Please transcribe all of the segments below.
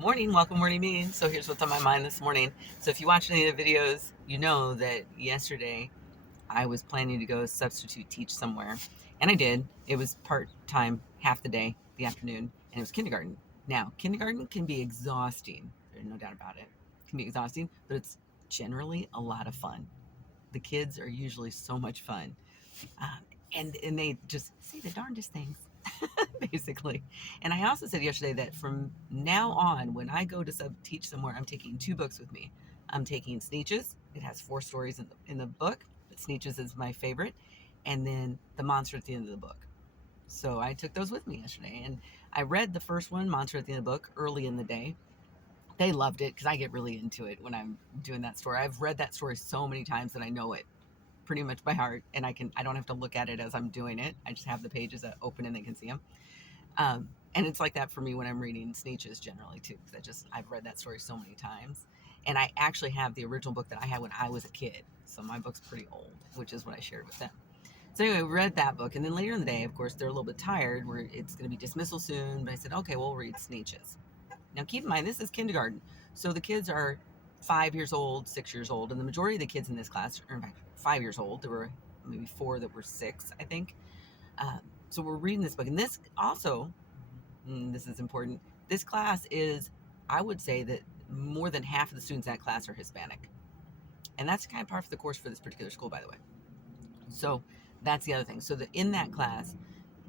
Morning, welcome morning me. So here's what's on my mind this morning. So if you watch any of the videos, you know that yesterday I was planning to go substitute teach somewhere. And I did. It was part-time, half the day, the afternoon, and it was kindergarten. Now, kindergarten can be exhausting. There's no doubt about it. It can be exhausting, but it's generally a lot of fun. The kids are usually so much fun. Um, and they just say the darndest things, basically. And I also said yesterday that from now on, when I go to teach somewhere, I'm taking two books with me. I'm taking Sneetches. It has 4 stories in the book, but Sneetches is my favorite. And then The Monster at the End of the Book. So I took those with me yesterday. And I read the first one, Monster at the End of the Book, early in the day. They loved it because I get really into it when I'm doing that story. I've read that story so many times that I know it pretty much by heart, and I don't have to look at it as I'm doing it. I just have the pages open and they can see them. And it's like that for me when I'm reading Sneetches generally too, because I've read that story so many times. And I actually have the original book that I had when I was a kid, so my book's pretty old, which is what I shared with them. So anyway, we read that book, and then later in the day, of course, they're a little bit tired. Where it's going to be dismissal soon, but I said, okay, we'll read Sneetches. Now, keep in mind, this is kindergarten, so the kids are 5 years old, 6 years old, and the majority of the kids in this class are, in fact, 5 years old. There were maybe 4 that were 6, I think. So we're reading this book, and this also, this is important. This class is, I would say that more than half of the students in that class are Hispanic, and that's kind of par for the course for this particular school, by the way. So that's the other thing. So in that class,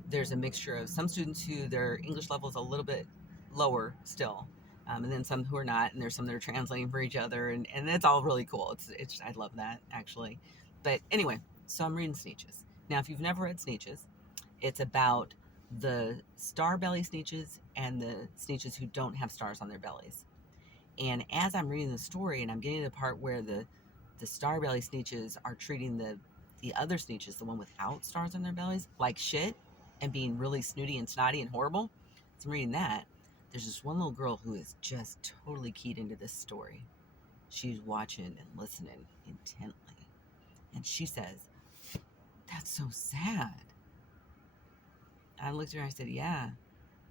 there's a mixture of some students who their English level is a little bit lower still, and then some who are not, and there's some that are translating for each other, and it's all really cool. It's I love that actually. But anyway, so I'm reading Sneetches. Now, if you've never read Sneetches, it's about the star belly Sneetches and the Sneetches who don't have stars on their bellies. And as I'm reading the story, and I'm getting to the part where the star belly Sneetches are treating the other Sneetches, the one without stars on their bellies, like shit, and being really snooty and snotty and horrible. So I'm reading that. There's this one little girl who is just totally keyed into this story. She's watching and listening intently. And she says, "That's so sad." I looked at her and I said, "Yeah,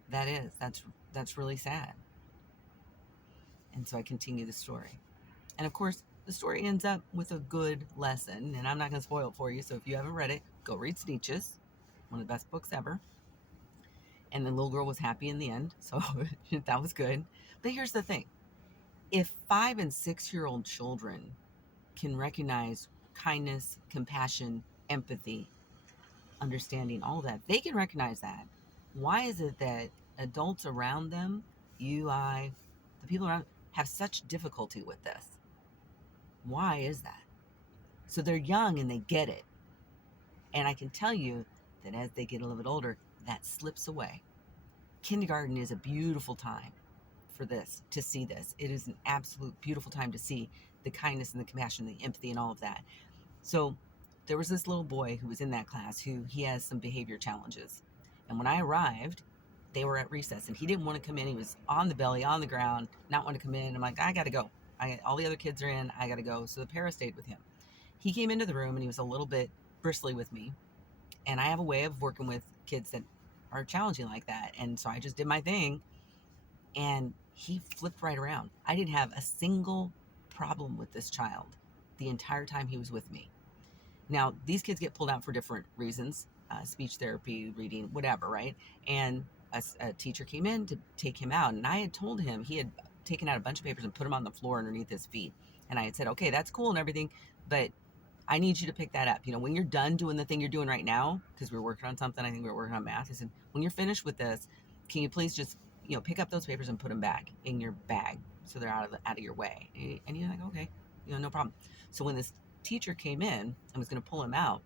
that is. That's really sad." And so I continue the story. And of course, the story ends up with a good lesson, and I'm not going to spoil it for you. So if you haven't read it, go read Sneetches, one of the best books ever. And the little girl was happy in the end, so that was good. But here's the thing: if 5 and 6 year old children can recognize kindness, compassion, empathy, understanding, all that, they can recognize that. Why is it that adults around them, you, I, the people around, have such difficulty with this? Why is that? So they're young and they get it. And I can tell you that as they get a little bit older, that slips away. Kindergarten is a beautiful time for this, to see this. It is an absolute beautiful time to see the kindness and the compassion, the empathy, and all of that. So there was this little boy who was in that class who he has some behavior challenges. And when I arrived, they were at recess and he didn't want to come in. He was on the belly, on the ground, not want to come in. I'm like, I got to go. All the other kids are in. I got to go. So the para stayed with him. He came into the room and he was a little bit bristly with me. And I have a way of working with kids that are challenging like that. And so I just did my thing and he flipped right around. I didn't have a single problem with this child the entire time he was with me. Now, these kids get pulled out for different reasons, speech therapy, reading, whatever, right? And a teacher came in to take him out. And I had told him he had taken out a bunch of papers and put them on the floor underneath his feet. And I had said, okay, that's cool and everything, but I need you to pick that up. You know, when you're done doing the thing you're doing right now, because we were working on something, I think we were working on math. I said, when you're finished with this, can you please just, pick up those papers and put them back in your bag so they're out of your way. And you're like, okay, no problem. So when this teacher came in and was going to pull him out,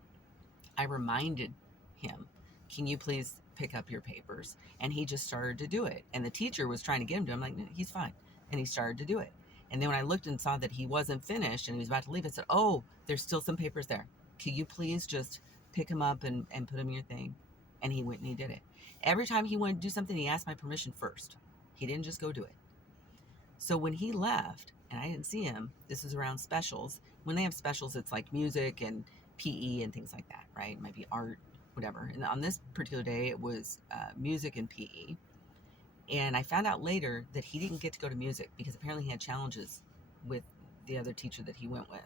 I reminded him, can you please pick up your papers? And he just started to do it. And the teacher was trying to get him to. I'm like, no, he's fine. And he started to do it. And then when I looked and saw that he wasn't finished and he was about to leave, I said, oh, there's still some papers there. Can you please just pick them up and put them in your thing? And he went and he did it. Every time he wanted to do something, he asked my permission first. He didn't just go do it. So when he left, and I didn't see him, this is around specials. When they have specials, it's like music and PE and things like that, right? It might be art, whatever. And on this particular day, it was music and PE. And I found out later that he didn't get to go to music because apparently he had challenges with the other teacher that he went with.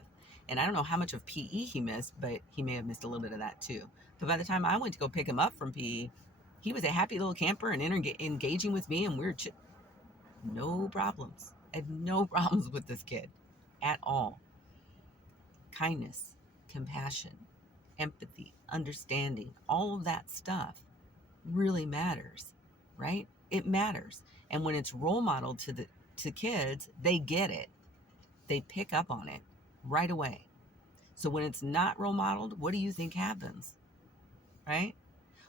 And I don't know how much of PE he missed, but he may have missed a little bit of that too. But by the time I went to go pick him up from PE, he was a happy little camper and engaging with me, and we were no problems. I had no problems with this kid at all. Kindness, compassion, empathy, understanding, all of that stuff really matters, right? It matters. And when it's role modeled to kids, they get it. They pick up on it right away. So when it's not role modeled, what do you think happens? Right?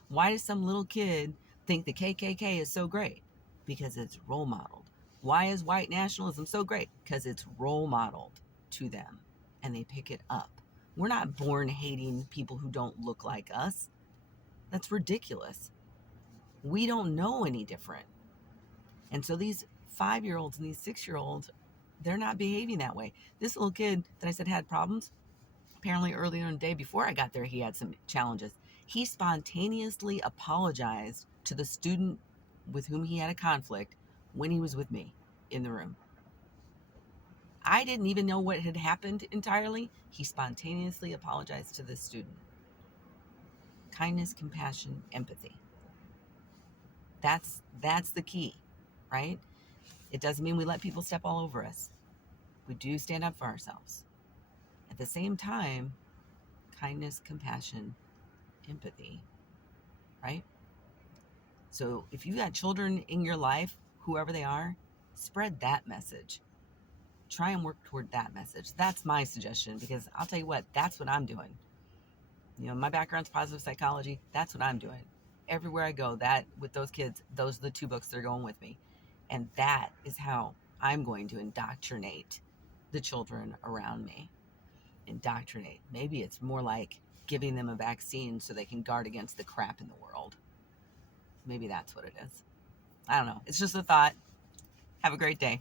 Why does some little kid think the KKK is so great? Because it's role modeled. Why is white nationalism so great? Because it's role modeled to them and they pick it up. We're not born hating people who don't look like us. That's ridiculous. We don't know any different. And so these 5-year-olds and these 6-year-olds, they're not behaving that way. This little kid that I said had problems, apparently earlier in the day before I got there, he had some challenges. He spontaneously apologized to the student with whom he had a conflict when he was with me in the room. I didn't even know what had happened entirely. He spontaneously apologized to the student. Kindness, compassion, empathy. That's the key, right? It doesn't mean we let people step all over us. We do stand up for ourselves. At the same time, kindness, compassion, empathy, right? So if you got children in your life, whoever they are, spread that message. Try and work toward that message. That's my suggestion, because I'll tell you what, that's what I'm doing. You know, my background's positive psychology. That's what I'm doing. Everywhere I go, that with those kids, those are the 2 books that are going with me. And that is how I'm going to indoctrinate the children around me. Indoctrinate. Maybe it's more like giving them a vaccine so they can guard against the crap in the world. Maybe that's what it is. I don't know. It's just a thought. Have a great day.